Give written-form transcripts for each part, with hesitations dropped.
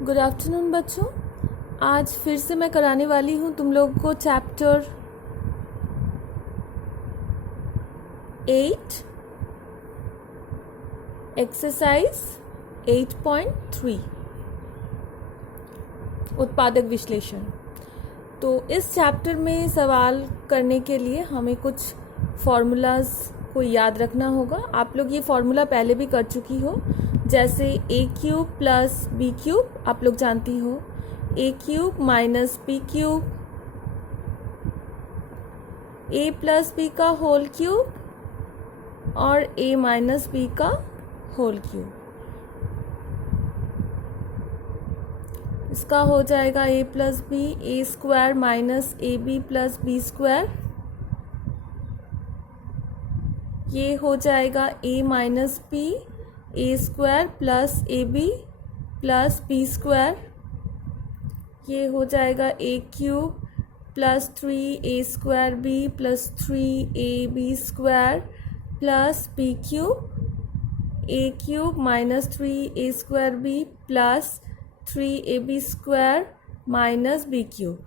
Good afternoon बच्चों। आज फिर से मैं कराने वाली हूँ तुम लोग को चैप्टर 8 एक्सरसाइज 8.3 उत्पादक विश्लेषण। तो इस चैप्टर में सवाल करने के लिए हमें कुछ फॉर्मूलाज को याद रखना होगा। आप लोग ये फॉर्मूला पहले भी कर चुकी हो, जैसे A cube plus B cube आप लोग जानती हो, A cube minus B cube, A plus B का होल क्यूब और ए माइनस बी का होल क्यूब। इसका हो जाएगा A plus B, A square minus A B plus B square. ये हो जाएगा A minus B, A square plus A B plus B square. ये हो जाएगा A cube plus 3 A square B plus 3 A B square plus B cube, A cube minus 3 A square B plus 3 A B square minus B cube.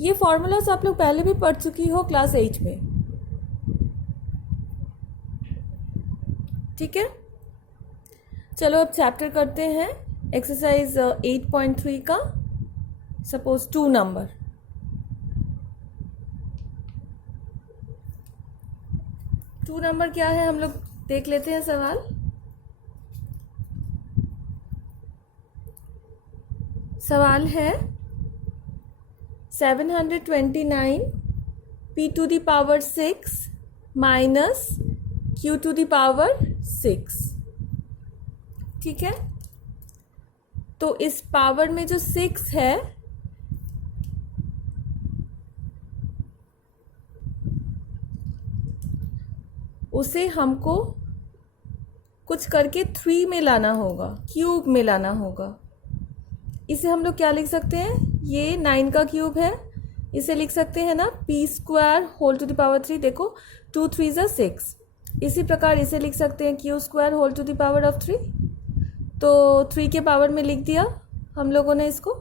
ये formulas आप लोग पहले भी पढ़ चुकी हो क्लास 8 में, ठीक है। चलो अब चैप्टर करते हैं एक्सरसाइज 8.3 का सपोज 2 नंबर। टू नंबर क्या है हम लोग देख लेते हैं सवाल। सवाल है 729 p to the power 6 minus q to the power 6, ठीक है। तो इस पावर में जो 6 है उसे हमको कुछ करके 3 में लाना होगा, क्यूब में लाना होगा। इसे हम लोग क्या लिख सकते हैं, ये 9 का क्यूब है, इसे लिख सकते हैं ना p square whole to the power 3। देखो 2 3 = 6। इसी प्रकार इसे लिख सकते हैं q square whole to the power of 3। तो 3 के पावर में लिख दिया हम लोगों ने इसको,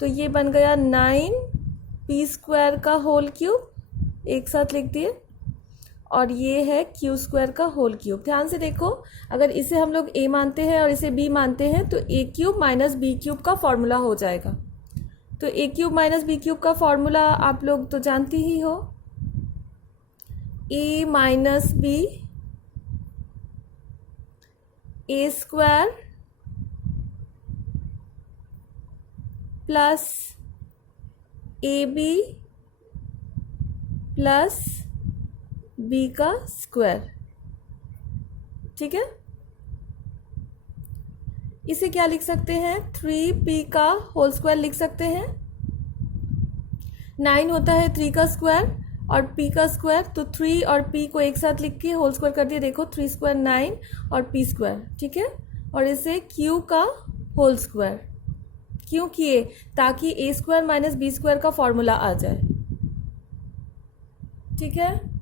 तो ये बन गया 9 p स्क्वायर का होल क्यूब, एक साथ लिख दिए, और ये है q स्क्वायर का होल क्यूब। ध्यान से देखो, अगर इसे हम लोग a मानते हैं और इसे b मानते हैं तो a cube minus B cube का फॉर्मूला हो जाएगा। तो a cube minus B cube का फॉर्मूला आप लोग तो जानती ही हो, a minus B A square plus A B plus B का स्क्वायर, ठीक है। इसे क्या लिख सकते हैं, 3p का होल स्क्वायर लिख सकते हैं। 9 होता है 3 का स्क्वायर और p का स्क्वायर, तो 3 और p को एक साथ लिख के होल स्क्वायर कर दिए। देखो 3 स्क्वायर 9 और p स्क्वायर, ठीक है। और इसे q का होल स्क्वायर क्यों किए, ताकि a square minus B square का फॉर्मूला आ जाए, ठीक है।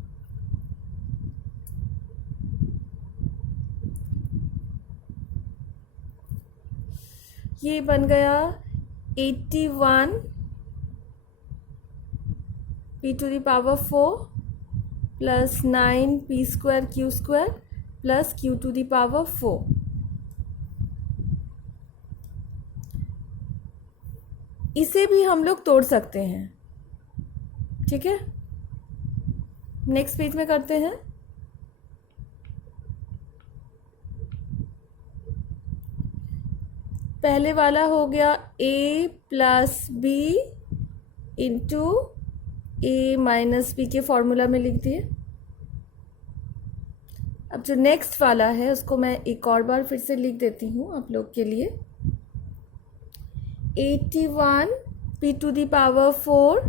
ये बन गया 81 p to the power 4 plus 9 p square q square plus q to the power 4। इसे भी हम लोग तोड़ सकते हैं, ठीक है। नेक्स्ट पेज में करते हैं। पहले वाला हो गया a plus B into A minus B के फॉर्मूला में लिख दिए। अब जो नेक्स्ट वाला है उसको मैं एक और बार फिर से लिख देती हूँ आप लोग के लिए। 81 p to the power 4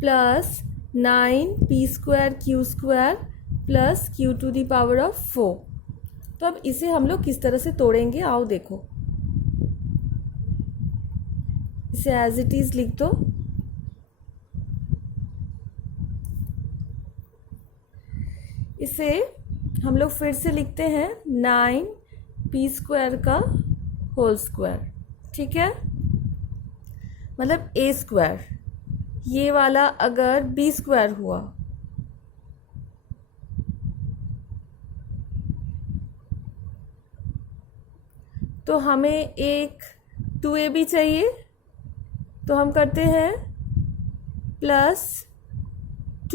plus 9 p square q square plus q to the power of 4। तो अब इसे हम लोग किस तरह से तोड़ेंगे, आओ देखो। इसे एज इट इज लिख दो। इसे हम लोग फिर से लिखते हैं 9 p स्क्वायर का होल स्क्वायर, ठीक है। मतलब ए स्क्वायर, ये वाला अगर बी स्क्वायर हुआ तो हमें एक 2ab चाहिए, तो हम करते हैं प्लस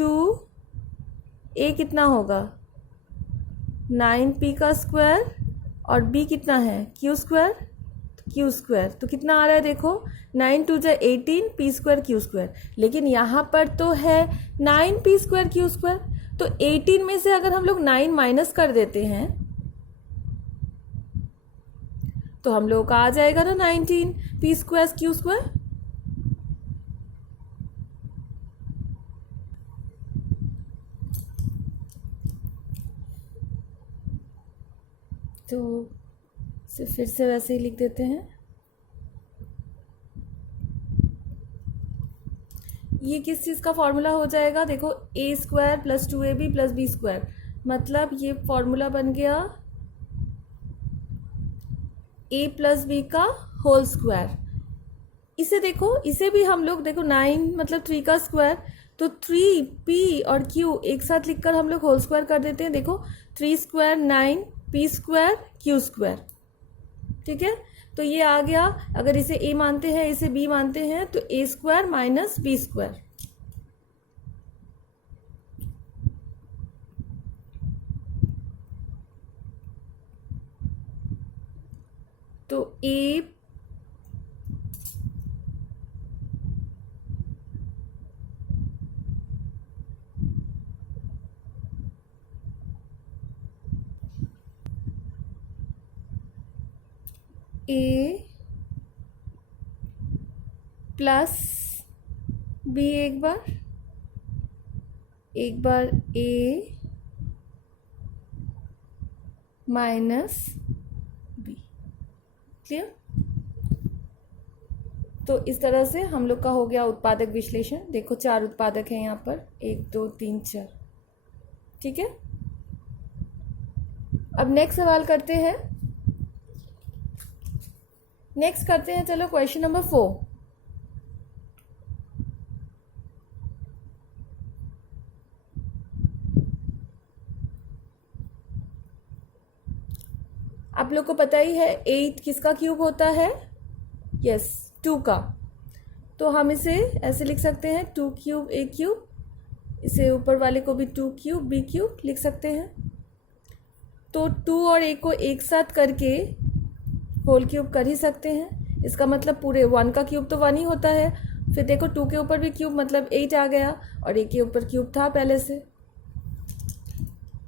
2a कितना होगा 9p का स्क्वायर, और b कितना है q स्क्वायर, क्यू स्क्वायर तो कितना आ रहा है देखो 9 2 जा 18 पी स्क्वायर क्यू स्क्वायर। लेकिन यहाँ पर तो है 9p स्क्वायर क्यू स्क्वायर, तो 18 में से अगर हम लोग 9 माइनस कर देते हैं तो हम लोग का आ जाएगा ना 19 पी स्क्वायर क्यू स्क्वायर। तो फिर से वैसे ही लिख देते हैं। ये किस चीज़ का फॉर्मूला हो जाएगा देखो, A square plus 2ab plus B square, मतलब ये फॉर्मूला बन गया a प्लस बी का होल स्क्वायर। इसे देखो, इसे भी हम लोग देखो 9 मतलब 3 का स्क्वायर, तो 3p और q एक साथ लिखकर हम लोग होल स्क्वायर कर देते हैं। देखो 3 square 9 p square q square, ठीक है। तो ये आ गया, अगर इसे a मानते हैं इसे b मानते हैं तो a square minus B square. तो a प्लस बी, एक बार a माइनस बी, क्लियर। तो इस तरह से हम लोग का हो गया उत्पादक विश्लेषण। देखो 4 उत्पादक हैं यहाँ पर, 1 2 3 4, ठीक है। अब नेक्स्ट सवाल करते हैं, चलो क्वेश्चन नंबर 4। आप लोग को पता ही है 8 किसका क्यूब होता है, यस 2 का। तो हम इसे ऐसे लिख सकते हैं 2 क्यूब a क्यूब, इसे ऊपर वाले को भी 2 क्यूब b क्यूब लिख सकते हैं। तो 2 और a को एक साथ करके होल क्यूब कर ही सकते हैं। इसका मतलब पूरे 1 का क्यूब तो 1 ही होता है। फिर देखो 2 के ऊपर भी क्यूब मतलब 8 आ गया, और a के ऊपर क्यूब था पहले से।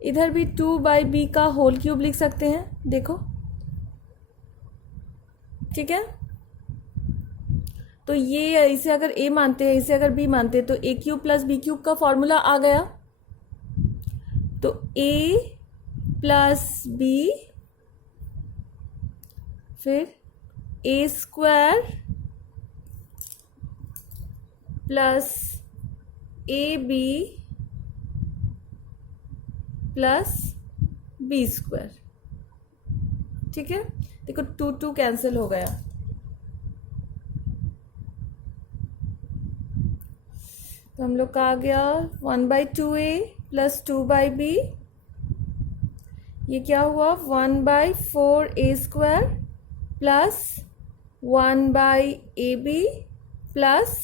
इधर भी 2/b का होल क्यूब लिख सकते हैं, देखो, ठीक है। तो ये इसे अगर a मानते हैं, इसे अगर b मानते हैं, तो a cube plus b cube का फॉर्मूला आ गया। तो a प्लस b फिर a square plus ab plus B square, ठीक है। देखो 2 2 कैंसिल हो गया। तो हम लोग का आ गया 1/2a प्लस 2/b, ये क्या हुआ 1/4a square plus 1/ab plus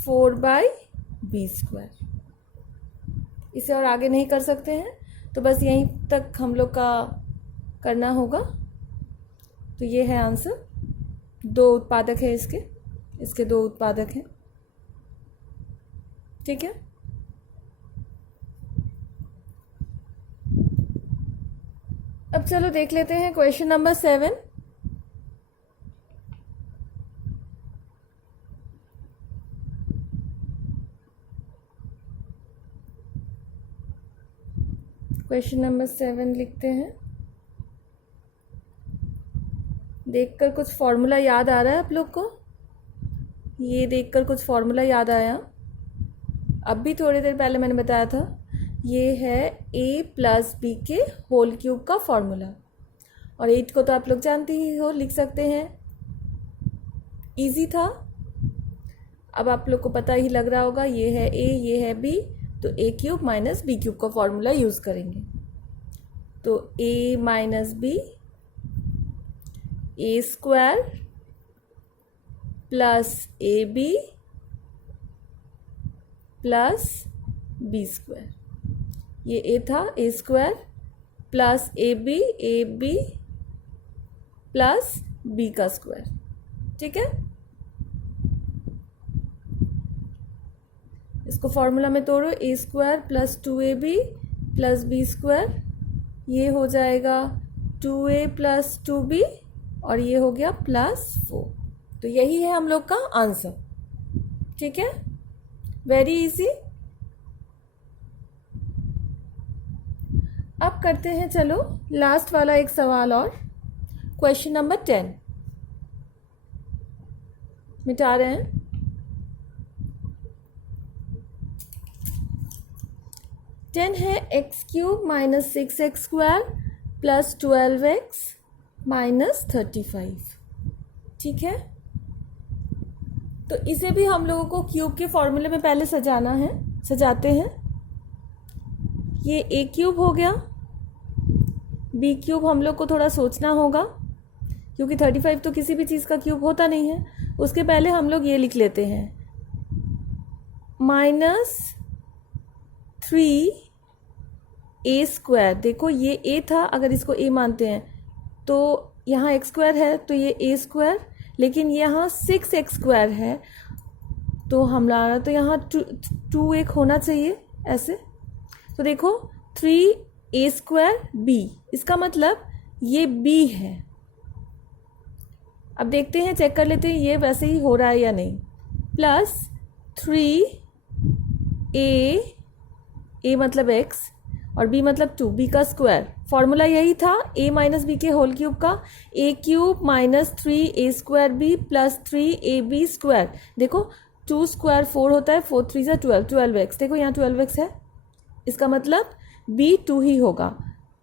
4/b square. इसे और आगे नहीं कर सकते हैं, तो बस यहीं तक हम लोग का करना होगा। तो ये है आंसर। 2 उत्पादक है इसके 2 उत्पादक हैं, ठीक है। अब चलो देख लेते हैं क्वेश्चन नंबर 7। क्वेश्चन नंबर 7 लिखते हैं। देखकर कुछ फॉर्मूला याद आ रहा है आप लोग को? ये देखकर कुछ फॉर्मूला याद आया? अब भी थोड़ी देर पहले मैंने बताया था, ये है a प्लस बी के होल क्यूब का फॉर्मूला। और 8 को तो आप लोग जानते ही हो, लिख सकते हैं। इजी था। अब आप लोग को पता ही लग रहा होगा, ये है a, ये है b, तो a cube minus B cube का फॉर्मूला यूज़ करेंगे। तो a minus B, A square plus A B plus B square. ये a था, A square plus A B plus B का स्क्वायर। ठीक है, इसको फॉर्मूला में तोड़ो, A square plus 2ab plus B square, ये हो जाएगा 2a प्लस 2b और ये हो गया +4। तो यही है हम लोग का आंसर। ठीक है, वेरी इजी। अब करते हैं, चलो लास्ट वाला एक सवाल और, क्वेश्चन नंबर 10 मिटा रहे हैं। टेन है x cube minus 6x square plus 12x minus 35। ठीक है, तो इसे भी हम लोगों को क्यूब के फॉर्मूले में पहले सजाना है, सजाते हैं। ये ए क्यूब हो गया, बी क्यूब हम लोग को थोड़ा सोचना होगा क्योंकि 35 तो किसी भी चीज़ का क्यूब होता नहीं है। उसके पहले हम लोग ये लिख लेते हैं, -3a स्क्वायर। देखो ये a था, अगर इसको a मानते हैं तो यहाँ x स्क्वायर है तो ये a स्क्वायर, लेकिन यहाँ 6x स्क्वायर है तो हमारा तो यहाँ 2 एक होना चाहिए ऐसे। तो देखो 3a स्क्वायर b, इसका मतलब ये b है। अब देखते हैं, चेक कर लेते हैं ये वैसे ही हो रहा है या नहीं। प्लस 3a मतलब x और b मतलब 2, b का स्क्वायर। फॉर्मूला यही था a माइनस बी के होल क्यूब का, a cube minus 3a square b plus 3ab square. देखो 2 स्क्वायर 4 होता है, 4 3 जा 12, 12x। देखो यहाँ 12x है, इसका मतलब b 2 ही होगा।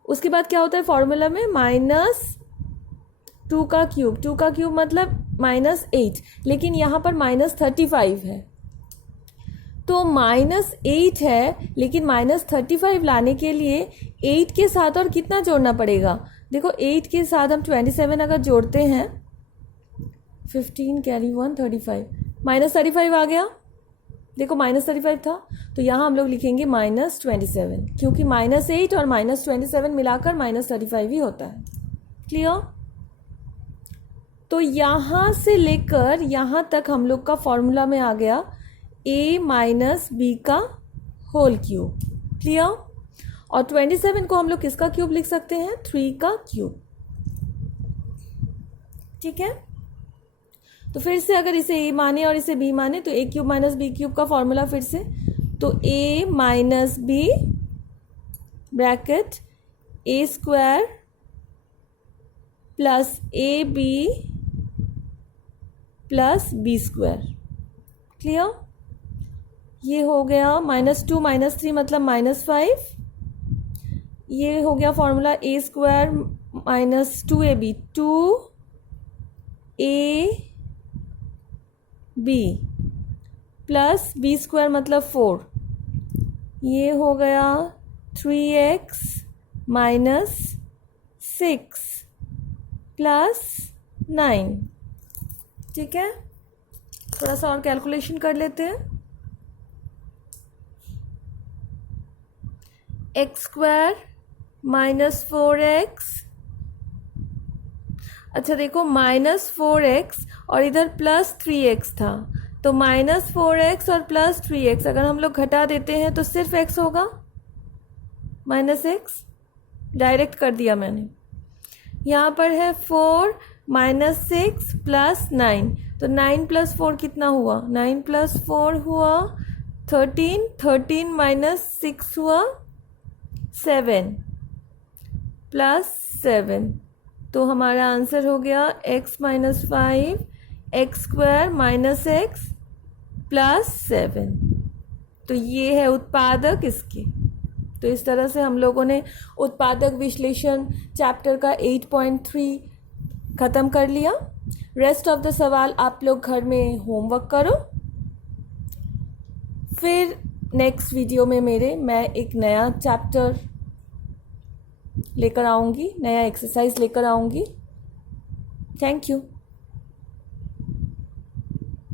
उसके बाद क्या होता है फॉर्मूला में, -2 का क्यूब, 2 का क्यूब मतलब -8, लेकिन यहाँ पर -35 है तो -8 है, लेकिन -35 लाने के लिए 8 के साथ और कितना जोड़ना पड़ेगा। देखो 8 के साथ हम 27 अगर जोड़ते हैं, 15 कैरी 1 35, -35 आ गया। देखो -35 था तो यहाँ हम लोग लिखेंगे -27, क्योंकि -8 और -27 मिलाकर -35 ही होता है। क्लियर? तो यहाँ से लेकर यहाँ तक हम लोग का फॉर्मूला में आ गया a माइनस बी का होल क्यूब। क्लियर? और 27 को हम लोग किसका क्यूब लिख सकते हैं, 3 का क्यूब। ठीक है, तो फिर से अगर इसे a माने और इसे b माने तो a cube minus B cube का फॉर्मूला फिर से, तो a minus B bracket a square plus A B plus B square. Clear? ये हो गया -2 -3 मतलब -5। ये हो गया formula a square minus 2ab, 2ab plus B square मतलब 4। ये हो गया 3x माइनस 6 प्लस 9। ठीक है, थोड़ा सा और कैलकुलेशन कर लेते हैं। एक्स स्क्वायर माइनस 4x, अच्छा देखो -4x और इधर +3x था, तो -4x और +3x अगर हम लोग घटा देते हैं तो सिर्फ x होगा, -x डायरेक्ट कर दिया मैंने। यहाँ पर है 4 -6 प्लस 9, तो 9 + 4 कितना हुआ, 9 + 4 हुआ 13, 13 माइनस 6 हुआ 7 प्लस 7, तो हमारा आंसर हो गया x minus 5 x square minus x plus 7। तो ये है उत्पादक इसके। तो इस तरह से हम लोगों ने उत्पादक विश्लेषण चैप्टर का 8.3 ख़त्म कर लिया। रेस्ट ऑफ द सवाल आप लोग घर में होमवर्क करो। फिर नेक्स्ट वीडियो में मैं एक नया चैप्टर लेकर आऊँगी, नया एक्सरसाइज लेकर आऊँगी। Thank you.